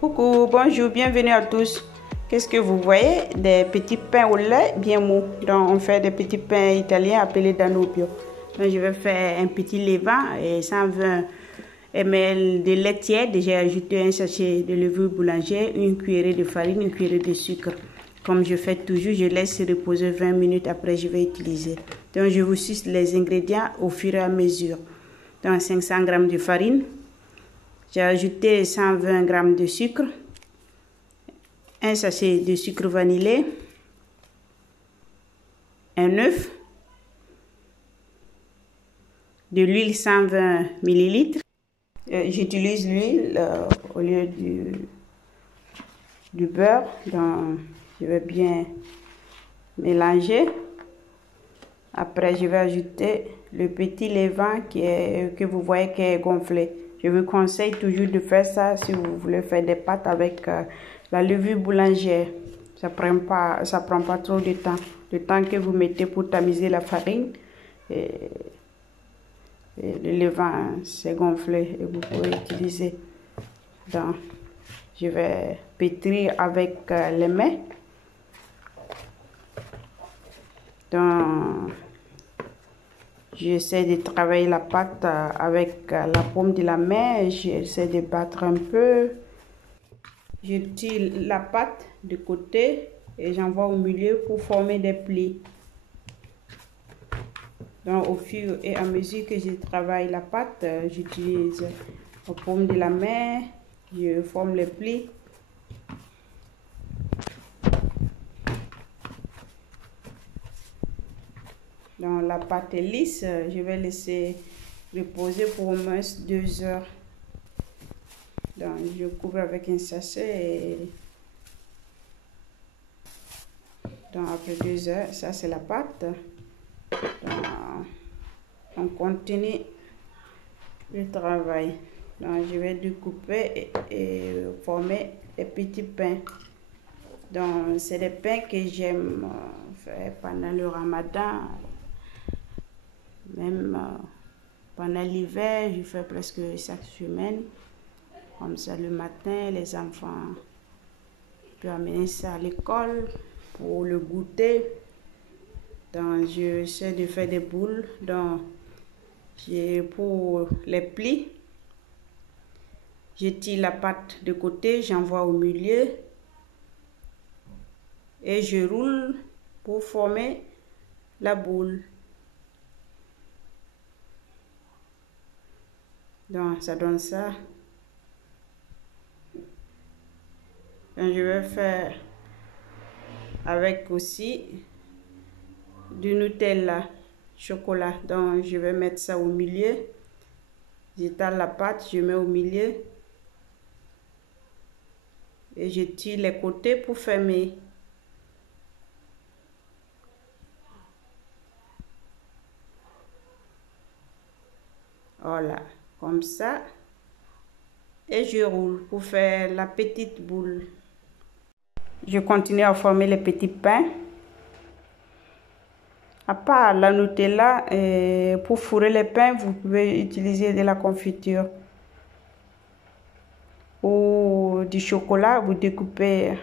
Coucou, bonjour, bienvenue à tous. Qu'est-ce que vous voyez? Des petits pains au lait bien mous. Donc on fait des petits pains italiens appelés Danubio. Donc je vais faire un petit levain et 120 ml de lait tiède. J'ai ajouté un sachet de levure boulangère, une cuillerée de farine, une cuillerée de sucre. Comme je fais toujours, je laisse reposer 20 minutes, après je vais utiliser. Donc je vous cite les ingrédients au fur et à mesure. Donc 500 g de farine. J'ai ajouté 120 g de sucre, un sachet de sucre vanillé, un œuf, de l'huile 120 ml. J'utilise l'huile au lieu du beurre. Donc, je vais bien mélanger. Après, je vais ajouter le petit levain que vous voyez qui est gonflé. Je vous conseille toujours de faire ça si vous voulez faire des pâtes avec la levure boulangère. Ça prend pas trop de temps. Le temps que vous mettez pour tamiser la farine, et le levain s'est gonflé et vous pouvez utiliser. Donc, je vais pétrir avec les mains. Donc, j'essaie de travailler la pâte avec la paume de la main. J'essaie de battre un peu. Je tire la pâte de côté et j'envoie au milieu pour former des plis. Donc, au fur et à mesure que je travaille la pâte, j'utilise la paume de la main. Je forme les plis. Donc, la pâte est lisse. Je vais laisser reposer pour au moins 2 heures. Donc, je couvre avec un sachet. Donc, après 2 heures, ça c'est la pâte. Donc, on continue le travail. Donc, je vais découper et former des petits pains. Donc, c'est des pains que j'aime faire pendant le ramadan. Même pendant l'hiver, je fais presque chaque semaine. Comme ça, le matin, les enfants peuvent amener ça à l'école pour le goûter. Donc, j'essaie de faire des boules. Donc, pour les plis, je tire la pâte de côté, j'envoie au milieu et je roule pour former la boule. Donc, ça donne ça. Donc, je vais faire avec aussi du Nutella chocolat. Donc, je vais mettre ça au milieu. J'étale la pâte, je mets au milieu. Et je tire les côtés pour fermer. Voilà, comme ça. Et je roule pour faire la petite boule. Je continue à former les petits pains. À part la Nutella, pour fourrer les pains, vous pouvez utiliser de la confiture ou du chocolat. Vous découpez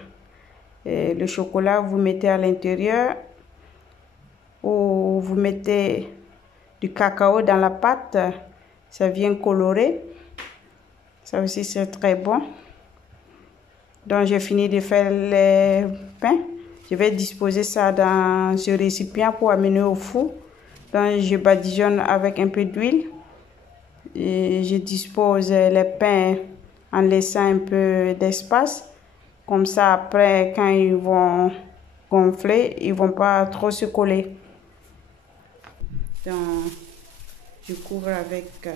le chocolat, vous mettez à l'intérieur, ou vous mettez du cacao dans la pâte. Ça vient colorer. Ça aussi, c'est très bon. Donc, j'ai fini de faire les pains. Je vais disposer ça dans ce récipient pour amener au four. Donc, je badigeonne avec un peu d'huile. Et je dispose les pains en laissant un peu d'espace. Comme ça, après, quand ils vont gonfler, ils ne vont pas trop se coller. Donc, je couvre avec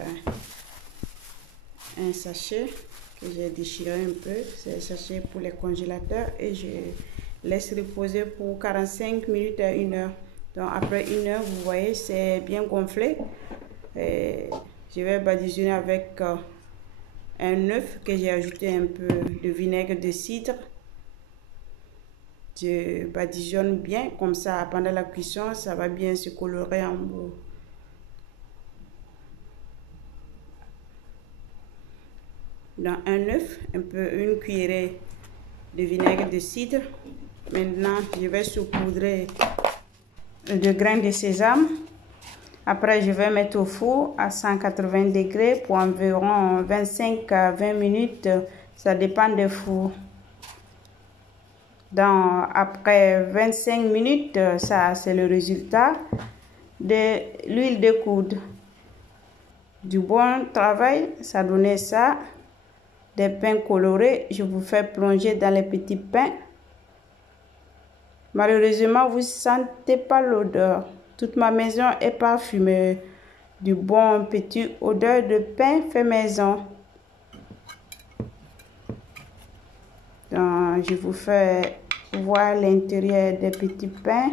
un sachet que j'ai déchiré un peu. C'est un sachet pour les congélateurs et je laisse reposer pour 45 minutes à 1 heure. Donc après 1 heure, vous voyez, c'est bien gonflé. Et je vais badigeonner avec un œuf que j'ai ajouté un peu de vinaigre de cidre. Je badigeonne bien, comme ça pendant la cuisson, ça va bien se colorer en bout. dans un œuf, une cuillerée de vinaigre de cidre. Maintenant, je vais saupoudrer de grains de sésame. Après, je vais mettre au four à 180 degrés pour environ 25 à 20 minutes. Ça dépend des fours. Après 25 minutes, ça c'est le résultat de l'huile de coude. Du bon travail, ça donnait ça. Des pains colorés, je vous fais plonger dans les petits pains. Malheureusement, vous ne sentez pas l'odeur. Toute ma maison est parfumée du bon petit odeur de pain fait maison. Donc, je vous fais voir l'intérieur des petits pains.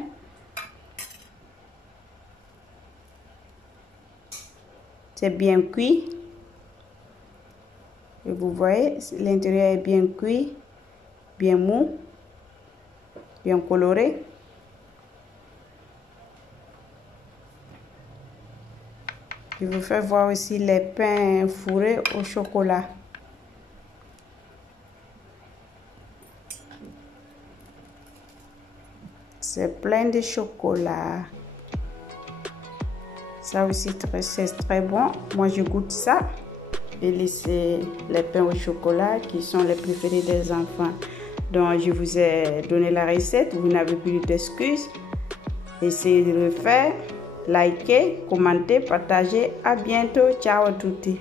C'est bien cuit. Et vous voyez, l'intérieur est bien cuit, bien mou, bien coloré. Je vous fais voir aussi les pains fourrés au chocolat. C'est plein de chocolat. Ça aussi, c'est très bon. Moi, je goûte ça. Et c'est les pains au chocolat qui sont les préférés des enfants. Donc, je vous ai donné la recette. Vous n'avez plus d'excuses. Essayez de le faire. Likez, commentez, partagez. À bientôt. Ciao à tutti.